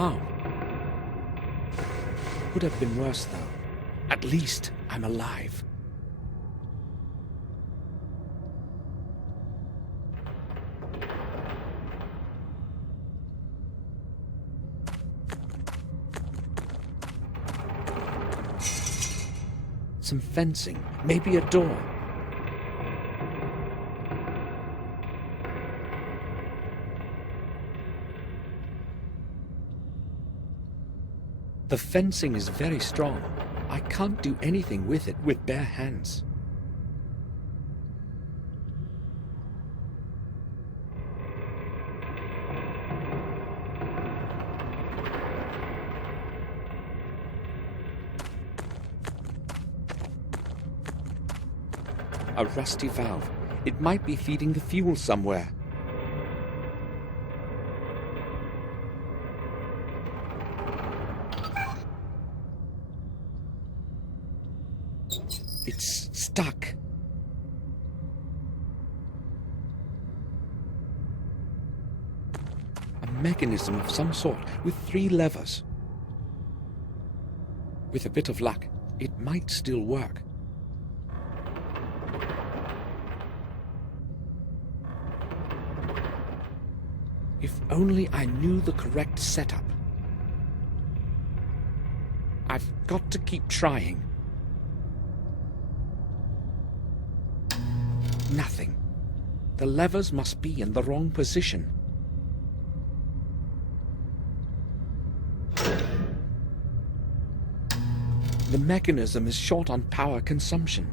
arm. Could have been worse, though. At least I'm alive. Some fencing, maybe a door. The fencing is very strong. I can't do anything with it with bare hands. A rusty valve. It might be feeding the fuel somewhere. It's stuck. A mechanism of some sort with 3 levers. With a bit of luck, it might still work. If only I knew the correct setup. I've got to keep trying. Nothing. The levers must be in the wrong position. The mechanism is short on power consumption.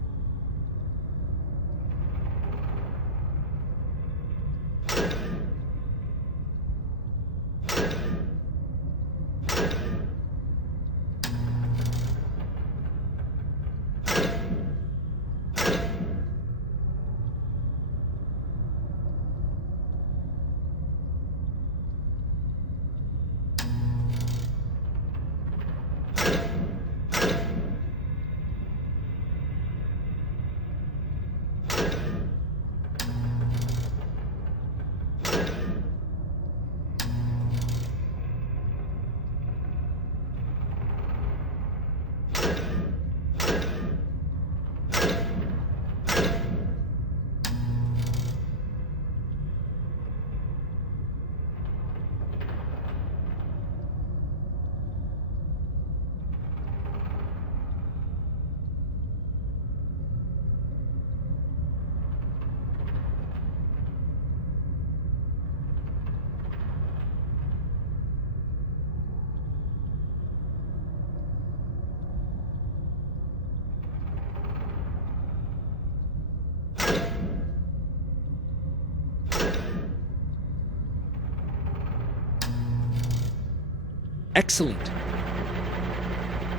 Excellent.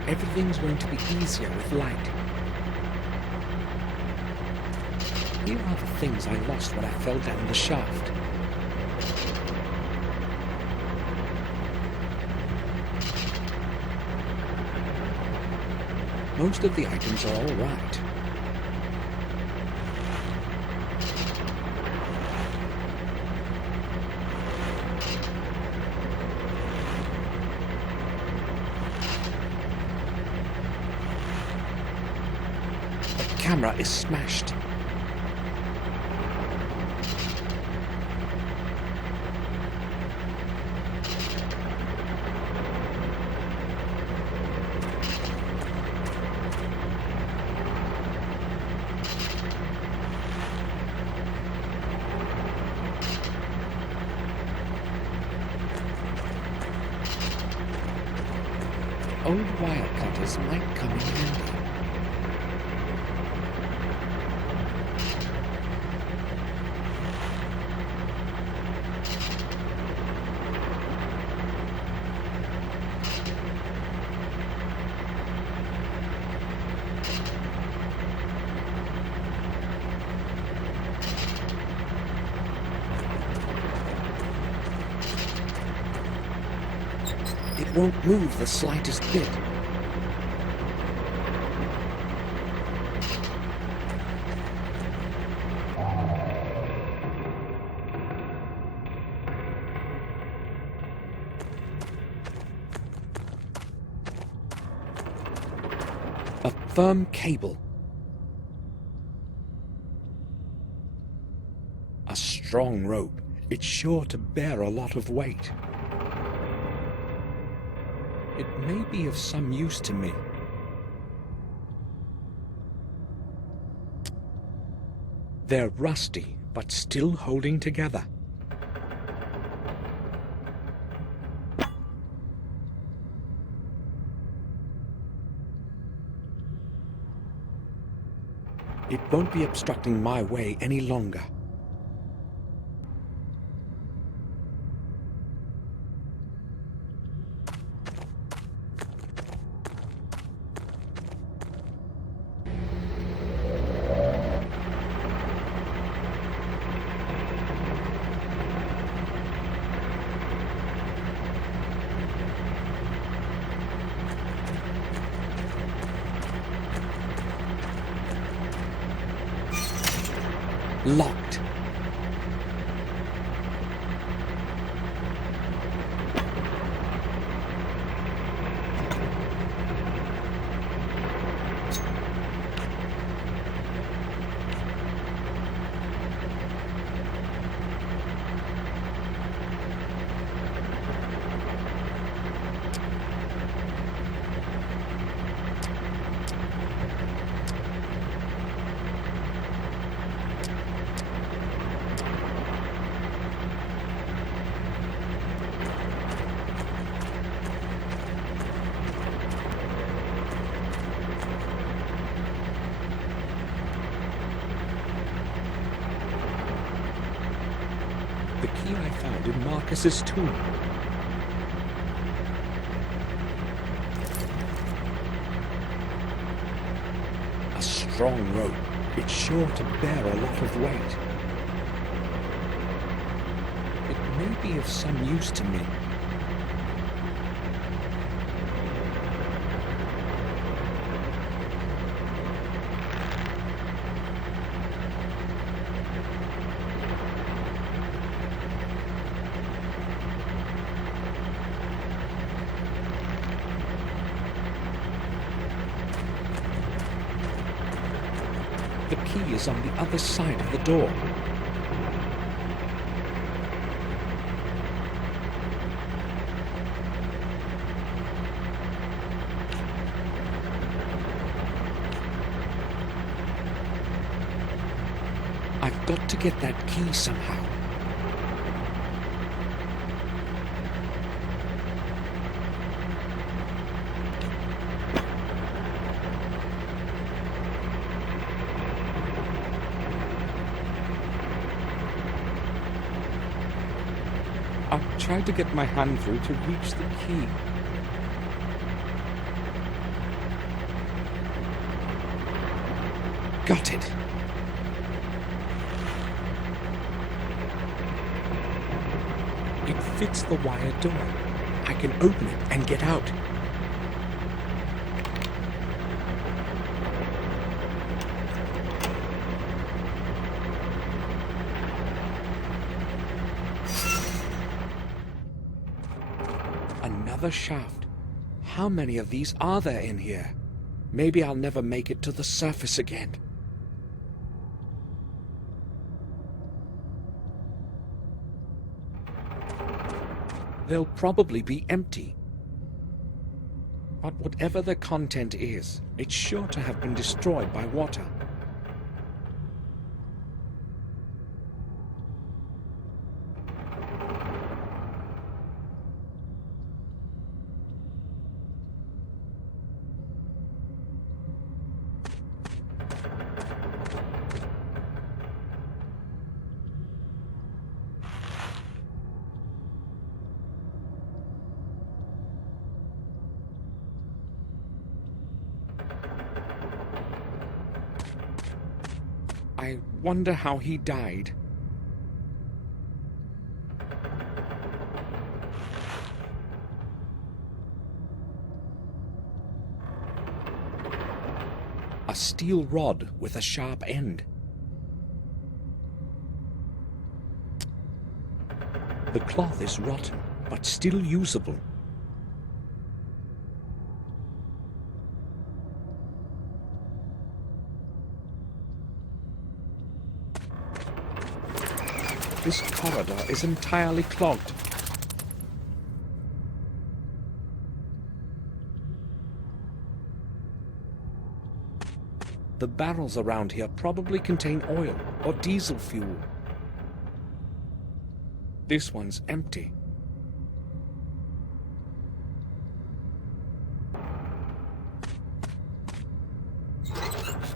Everything's going to be easier with light. Here are the things I lost when I fell down the shaft. Most of the items are all right. The camera is smashed. Old wire cutters might come in handy. It won't move the slightest bit. firm cable. A strong rope. It's sure to bear a lot of weight. It may be of some use to me. They're rusty, but still holding together. It won't be obstructing my way any longer. Locked. The key I found in Marcus's tomb. A strong rope. It's sure to bear a lot of weight. It may be of some use to me. The key is on the other side of the door. I've got to get that key somehow. I'll try to get my hand through to reach the key. Got it. It fits the wire door. I can open it and get out. Another shaft. How many of these are there in here? Maybe I'll never make it to the surface again. They'll probably be empty. But whatever the content is, it's sure to have been destroyed by water. I wonder how he died. A steel rod with a sharp end. The cloth is rotten, but still usable. This corridor is entirely clogged. The barrels around here probably contain oil or diesel fuel. This one's empty.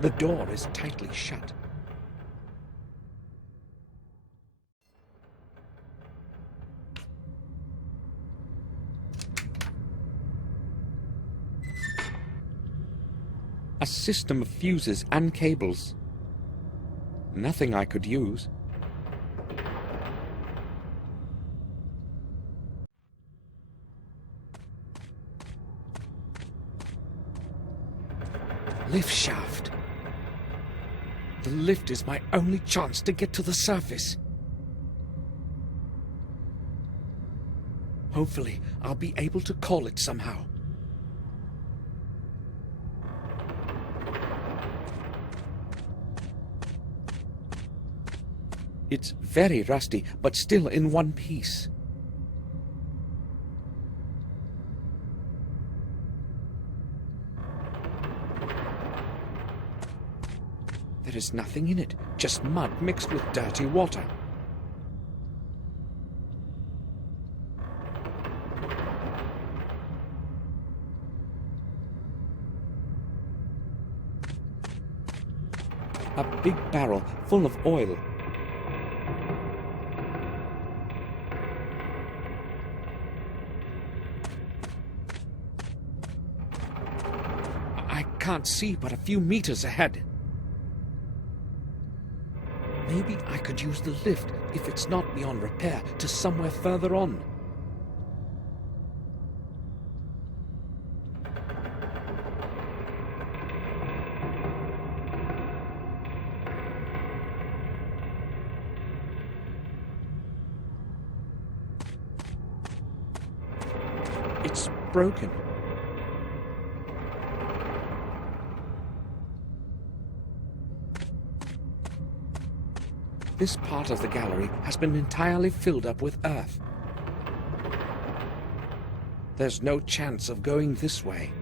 The door is tightly shut. A system of fuses and cables. Nothing I could use. Lift shaft. The lift is my only chance to get to the surface. Hopefully, I'll be able to call it somehow. It's very rusty, but still in one piece. There is nothing in it, just mud mixed with dirty water. A big barrel full of oil. I can't see but a few meters ahead. Maybe I could use the lift, if it's not beyond repair, to somewhere further on. It's broken. This part of the gallery has been entirely filled up with earth. There's no chance of going this way.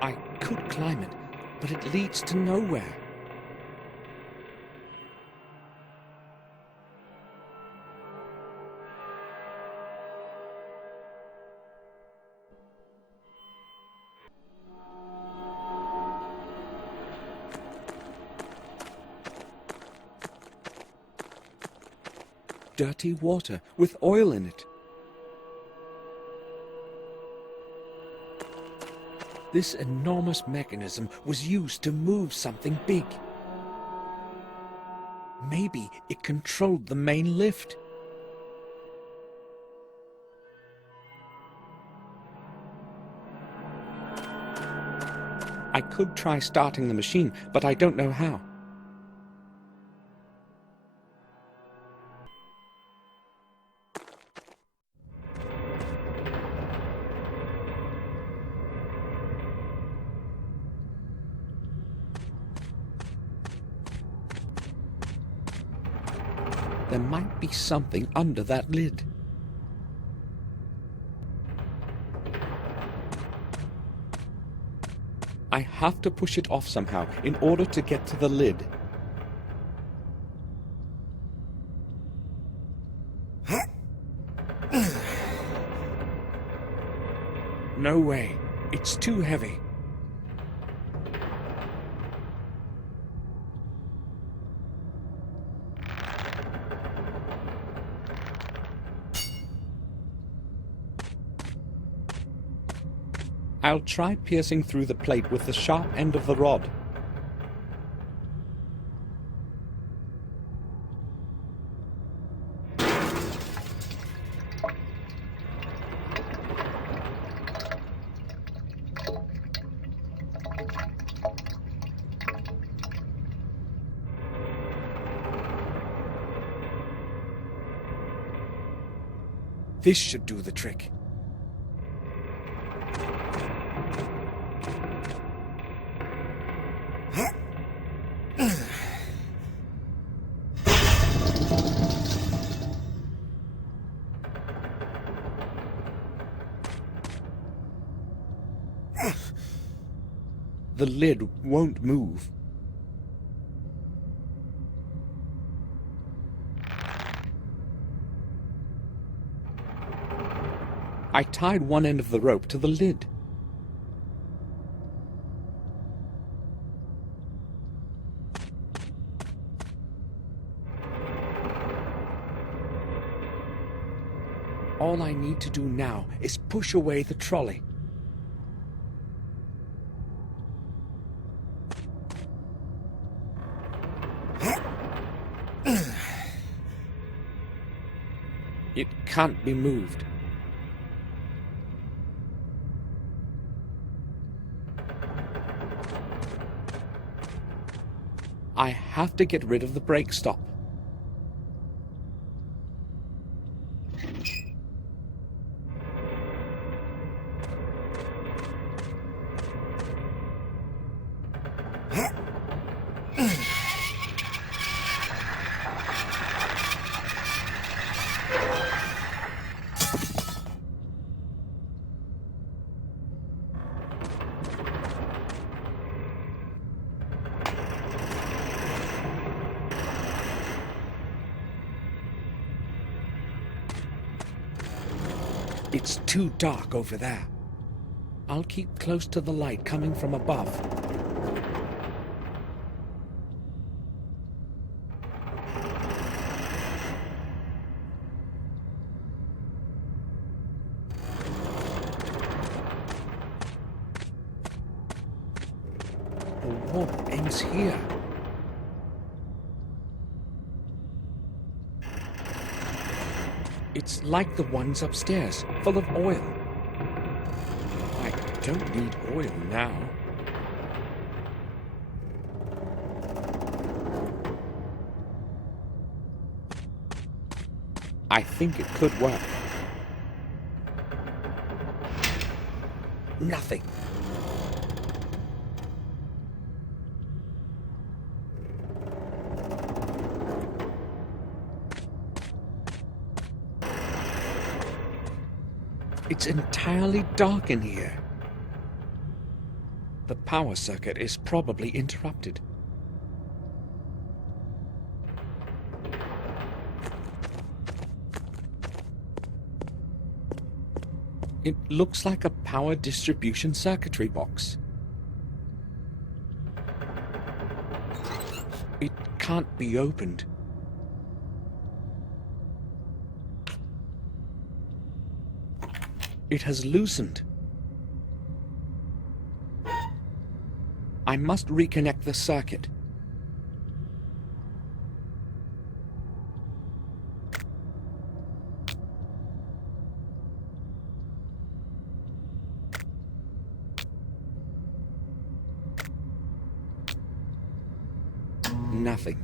I could climb it, but it leads to nowhere. Dirty water with oil in it. This enormous mechanism was used to move something big. Maybe it controlled the main lift. I could try starting the machine, but I don't know how. There might be something under that lid. I have to push it off somehow in order to get to the lid. No way. It's too heavy. I'll try piercing through the plate with the sharp end of the rod. This should do the trick. The lid won't move. I tied one end of the rope to the lid. All I need to do now is push away the trolley. It can't be moved. I have to get rid of the brake stop. It's too dark over there. I'll keep close to the light coming from above. The warp ends here. It's like the ones upstairs, full of oil. I don't need oil now. I think it could work. Nothing. It's entirely dark in here. The power circuit is probably interrupted. It looks like a power distribution circuitry box. It can't be opened. It has loosened. I must reconnect the circuit. Nothing.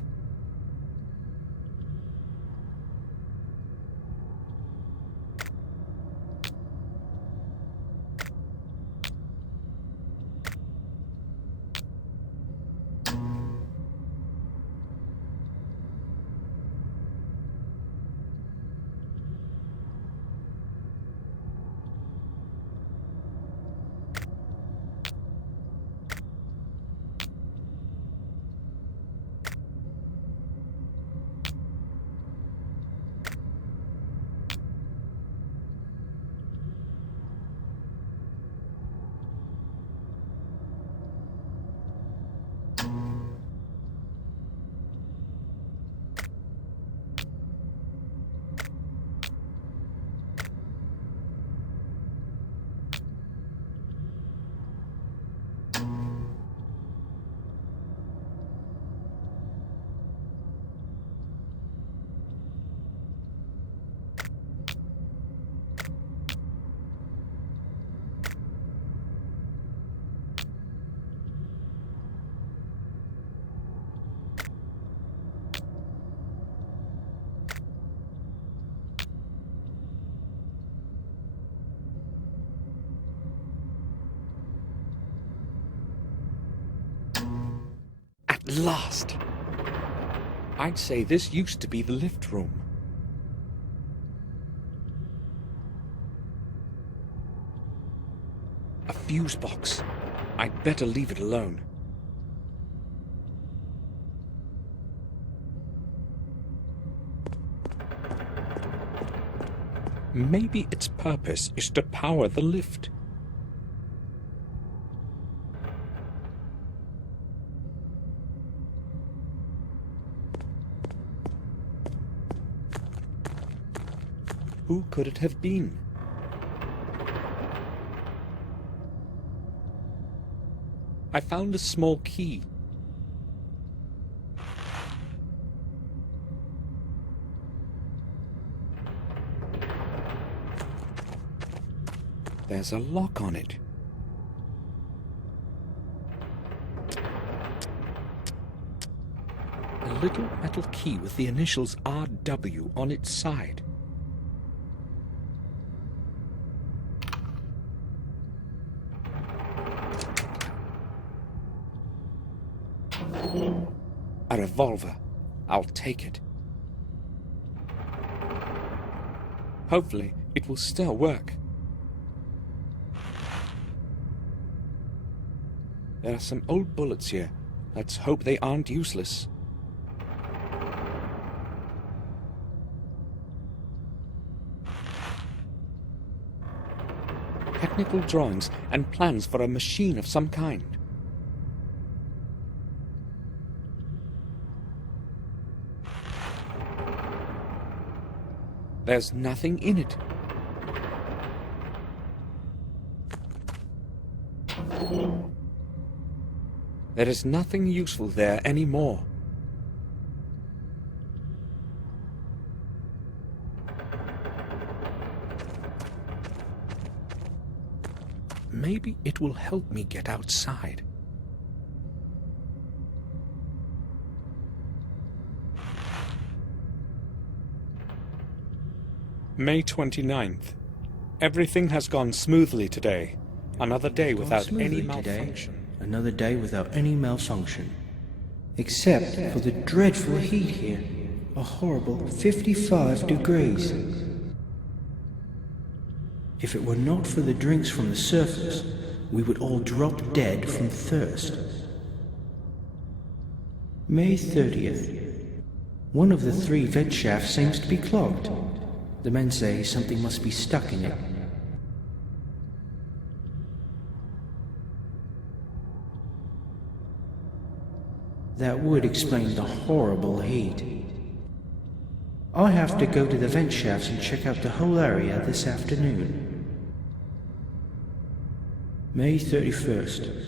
last! I'd say this used to be the lift room. A fuse box. I'd better leave it alone. Maybe its purpose is to power the lift. Who could it have been? I found a small key. There's a lock on it. A little metal key with the initials RW on its side. A revolver. I'll take it. Hopefully, it will still work. There are some old bullets here. Let's hope they aren't useless. Technical drawings and plans for a machine of some kind. There's nothing in it. There is nothing useful there anymore. Maybe it will help me get outside. May 29th. Everything has gone smoothly today. Another day without any malfunction. Another day without any malfunction. Except for the dreadful heat here. A horrible 55 degrees. If it were not for the drinks from the surface, we would all drop dead from thirst. May 30th. One of the 3 vent shafts seems to be clogged. The men say something must be stuck in it. That would explain the horrible heat. I have to go to the vent shafts and check out the whole area this afternoon. May 31st.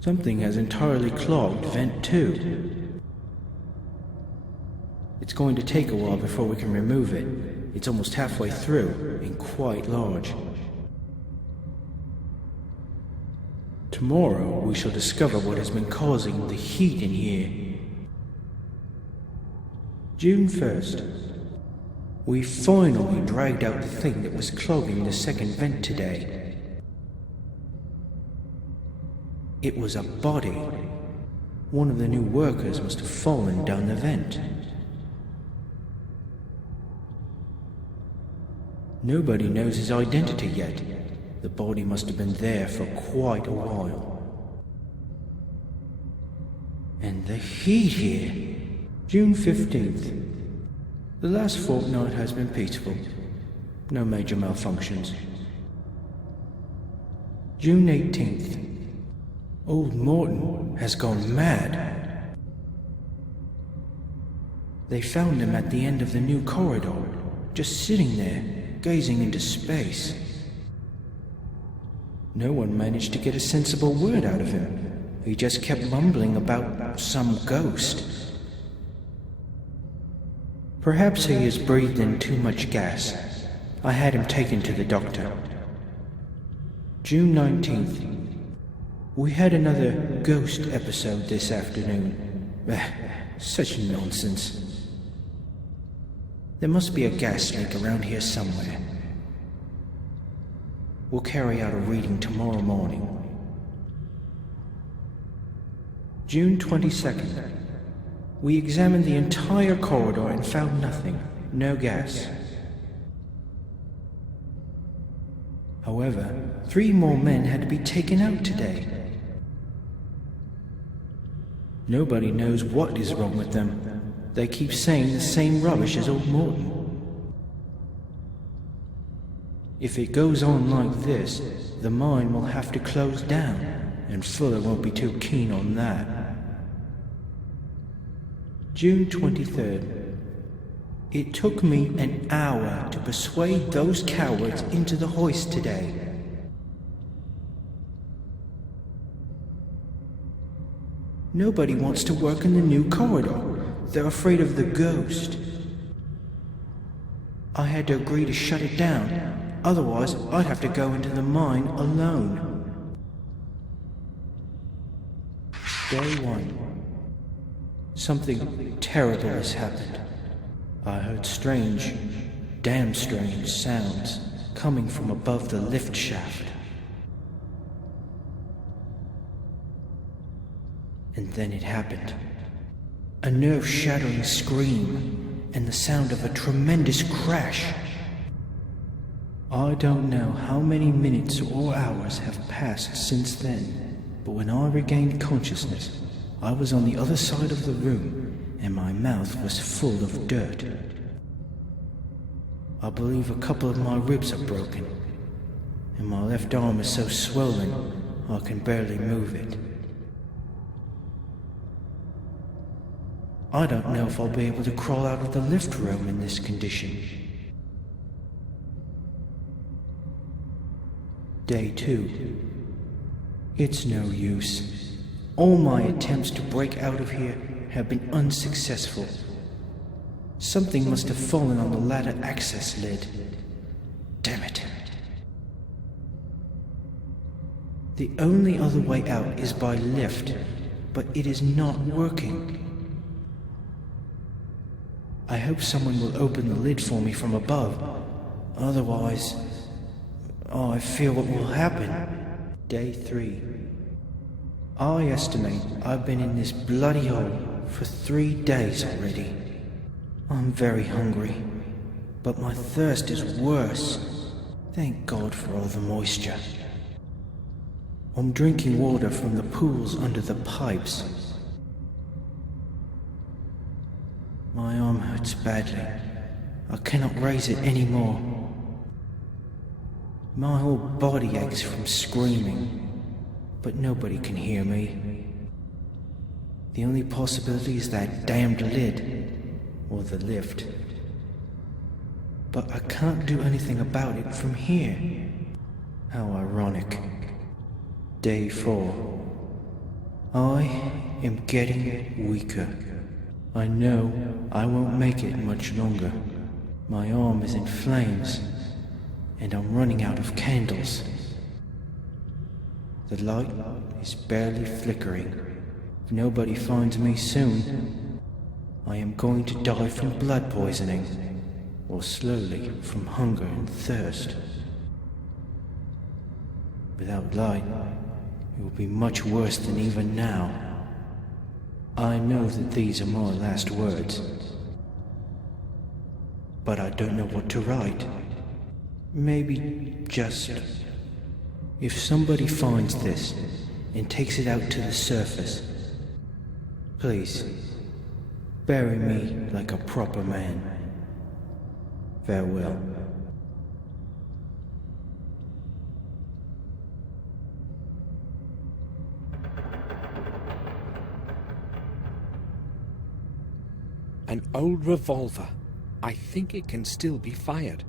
Something has entirely clogged vent 2. It's going to take a while before we can remove it. It's almost halfway through and quite large. Tomorrow we shall discover what has been causing the heat in here. June 1st. We finally dragged out the thing that was clogging the second vent today. It was a body. One of the new workers must have fallen down the vent. Nobody knows his identity yet. The body must have been there for quite a while. And the heat here. June 15th. The last fortnight has been peaceful. No major malfunctions. June 18th. Old Morton has gone mad. They found him at the end of the new corridor, just sitting there, gazing into space. No one managed to get a sensible word out of him. He just kept mumbling about some ghost. Perhaps he has breathed in too much gas. I had him taken to the doctor. June 19th. We had another ghost episode this afternoon. Such nonsense. There must be a gas leak around here somewhere. We'll carry out a reading tomorrow morning. June 22nd. We examined the entire corridor and found nothing. No gas. However, 3 more men had to be taken out today. Nobody knows what is wrong with them. They keep saying the same rubbish as old Morton. If it goes on like this, the mine will have to close down, and Fuller won't be too keen on that. June 23rd. It took me an hour to persuade those cowards into the hoist today. Nobody wants to work in the new corridor. They're afraid of the ghost. I had to agree to shut it down. Otherwise, I'd have to go into the mine alone. Day 1. Something terrible has happened. I heard strange, damn strange sounds coming from above the lift shaft. And then it happened. A nerve-shattering scream and the sound of a tremendous crash. I don't know how many minutes or hours have passed since then, but when I regained consciousness, I was on the other side of the room and my mouth was full of dirt. I believe a couple of my ribs are broken, and my left arm is so swollen I can barely move it. I don't know if I'll be able to crawl out of the lift room in this condition. Day 2. It's no use. All my attempts to break out of here have been unsuccessful. Something must have fallen on the ladder access lid. Damn it. The only other way out is by lift, but it is not working. I hope someone will open the lid for me from above. Otherwise, I fear what will happen. Day 3. I estimate I've been in this bloody hole for 3 days already. I'm very hungry, but my thirst is worse. Thank God for all the moisture. I'm drinking water from the pools under the pipes. My arm hurts badly. I cannot raise it anymore. My whole body aches from screaming, but nobody can hear me. The only possibility is that damned lid, or the lift. But I can't do anything about it from here. How ironic. Day 4. I am getting weaker. I know I won't make it much longer. My arm is in flames, and I'm running out of candles. The light is barely flickering. If nobody finds me soon, I am going to die from blood poisoning, or slowly from hunger and thirst. Without light, it will be much worse than even now. I know that these are my last words, but I don't know what to write. Maybe just, if somebody finds this and takes it out to the surface, please, bury me like a proper man. Farewell. An old revolver. I think it can still be fired.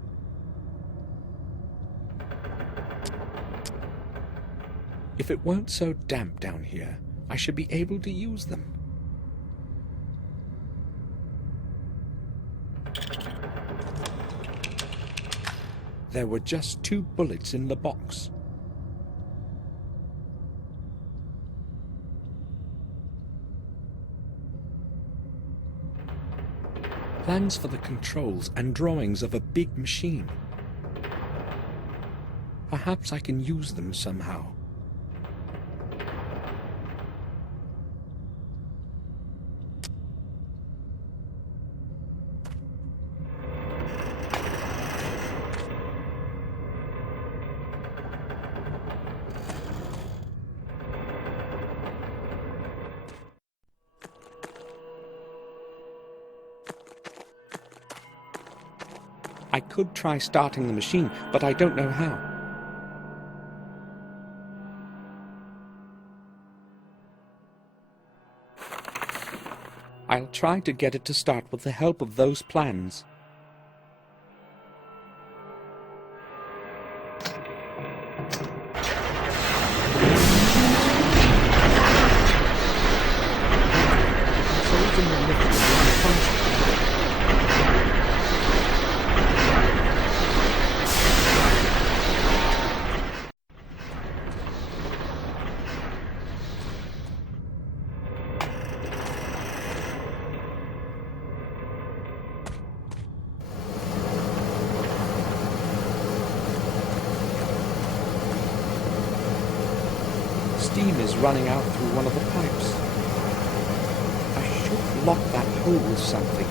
If it weren't so damp down here, I should be able to use them. There were just 2 bullets in the box. Plans for the controls and drawings of a big machine. Perhaps I can use them somehow. I could try starting the machine, but I don't know how. I'll try to get it to start with the help of those plans. Steam is running out through one of the pipes. I should lock that hole with something.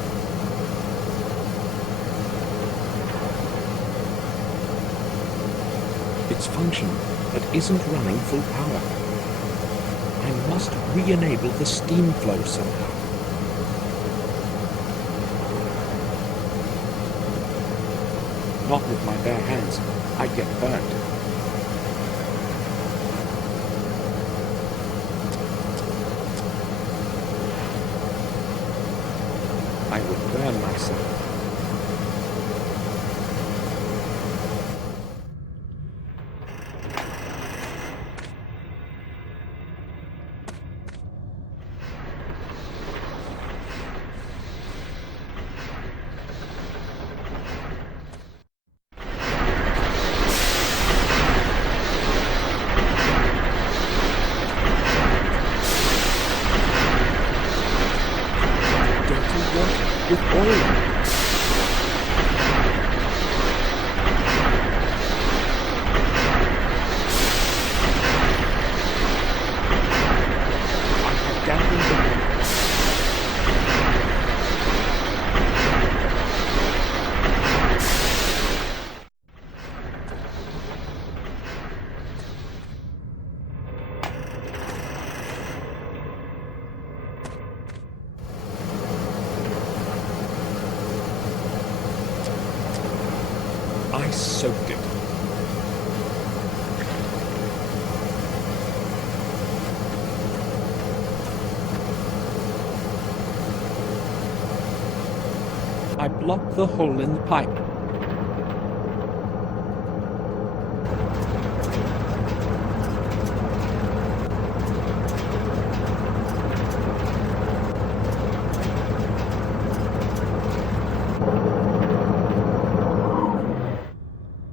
It's functioning, but isn't running full power. I must re-enable the steam flow somehow. Not with my bare hands. I'd get burnt. I would burn myself. With oil. I soaked it. I blocked the hole in the pipe.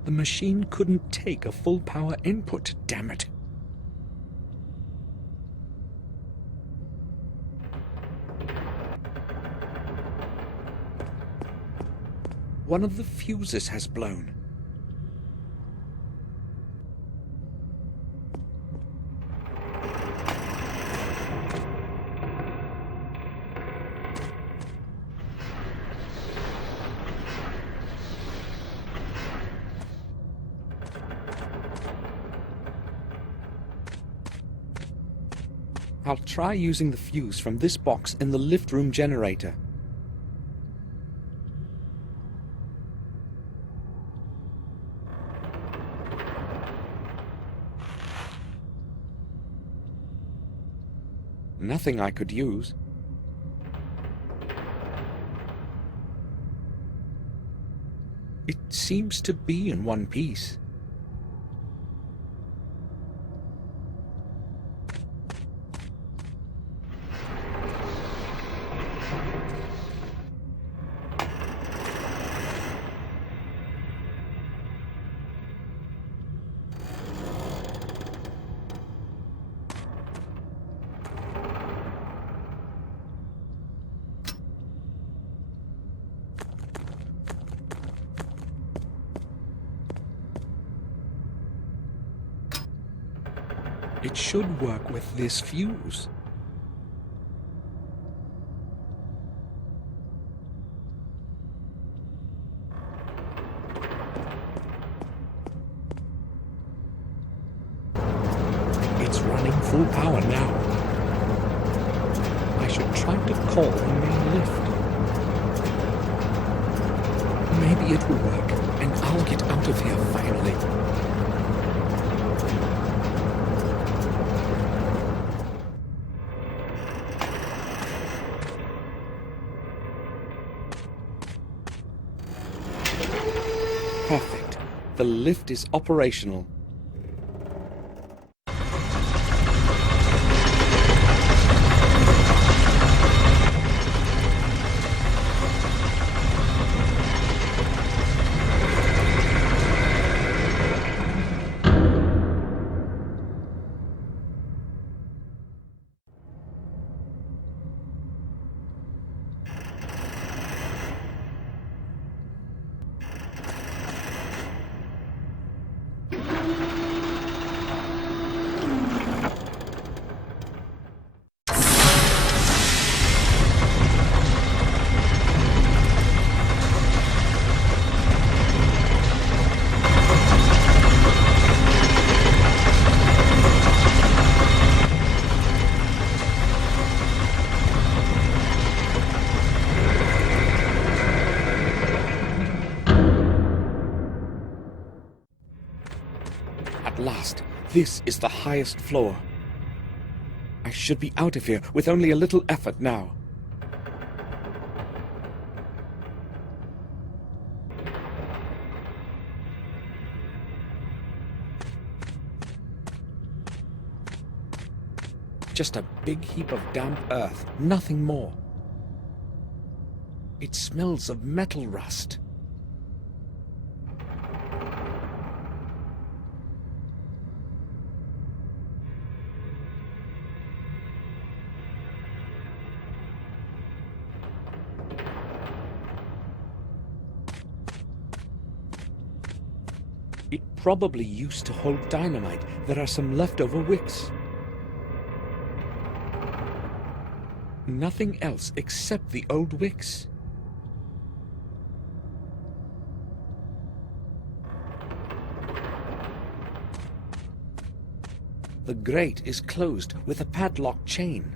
The machine couldn't take a full power input, damn it. One of the fuses has blown. I'll try using the fuse from this box in the lift room generator. Nothing I could use. It seems to be in one piece. It should work with this fuse. It's running full power now. I should try to call the main lift. Maybe it will work, and I'll get out of here finally. Perfect. The lift is operational. At last, this is the highest floor. I should be out of here with only a little effort now. Just a big heap of damp earth, nothing more. It smells of metal rust. It probably used to hold dynamite. There are some leftover wicks. Nothing else except the old wicks. The grate is closed with a padlock chain.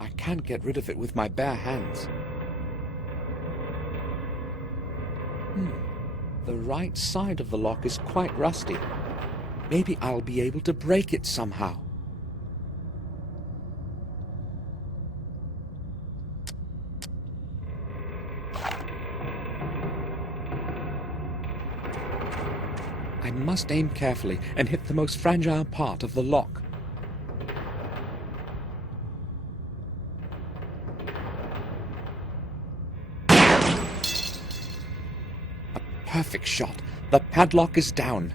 I can't get rid of it with my bare hands. The right side of the lock is quite rusty. Maybe I'll be able to break it somehow. I must aim carefully and hit the most fragile part of the lock. Perfect shot. The padlock is down.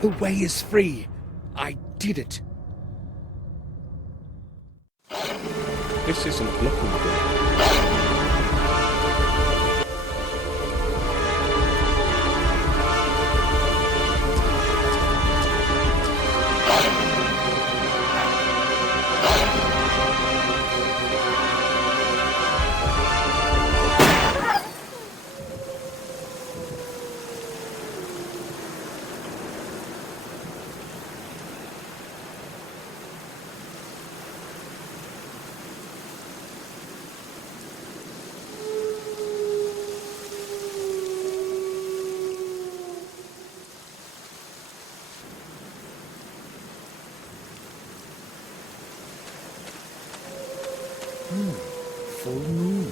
The way is free. I did it. This isn't looking good. Full moon.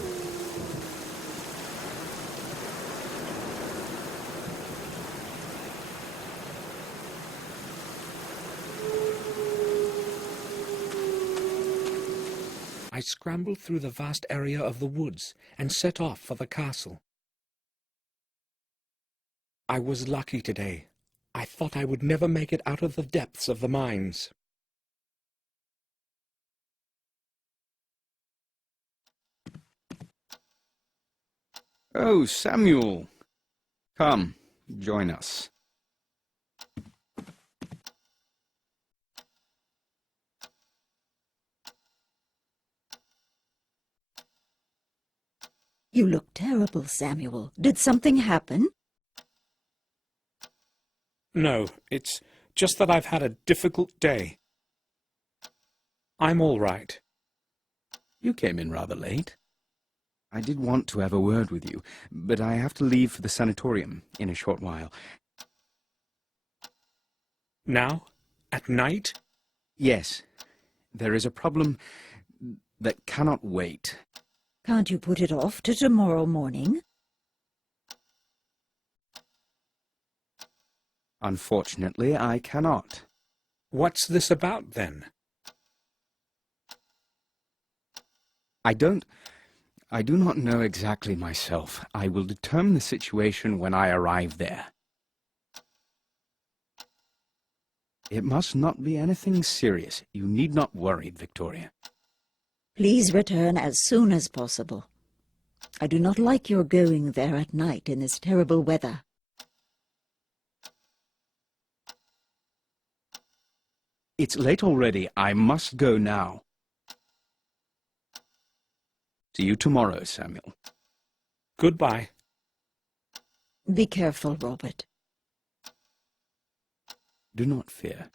I scrambled through the vast area of the woods and set off for the castle. I was lucky today. I thought I would never make it out of the depths of the mines. Oh, Samuel! Come, join us. You look terrible, Samuel. Did something happen? No, it's just that I've had a difficult day. I'm all right. You came in rather late. I did want to have a word with you, but I have to leave for the sanatorium in a short while. Now? At night? Yes, there is a problem that cannot wait. Can't you put it off to tomorrow morning? Unfortunately, I cannot. What's this about, then? I do not know exactly myself. I will determine the situation when I arrive there. It must not be anything serious. You need not worry, Victoria. Please return as soon as possible. I do not like your going there at night in this terrible weather. It's late already. I must go now. See you tomorrow, Samuel. Goodbye. Be careful, Robert. Do not fear.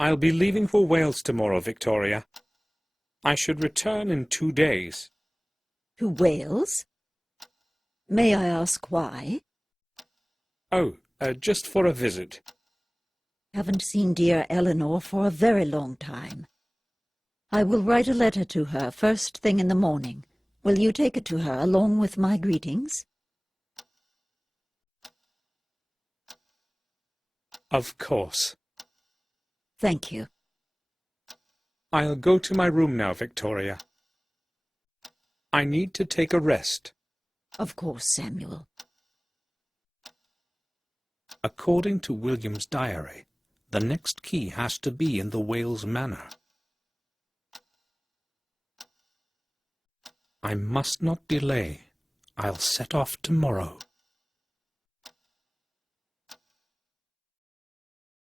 I'll be leaving for Wales tomorrow, Victoria. I should return in 2 days. To Wales? May I ask why? Oh, just for a visit. Haven't seen dear Eleanor for a very long time. I will write a letter to her first thing in the morning. Will you take it to her along with my greetings? Of course. Thank you. I'll go to my room now, Victoria. I need to take a rest. Of course, Samuel. According to William's diary, the next key has to be in the Wales Manor. I must not delay. I'll set off tomorrow.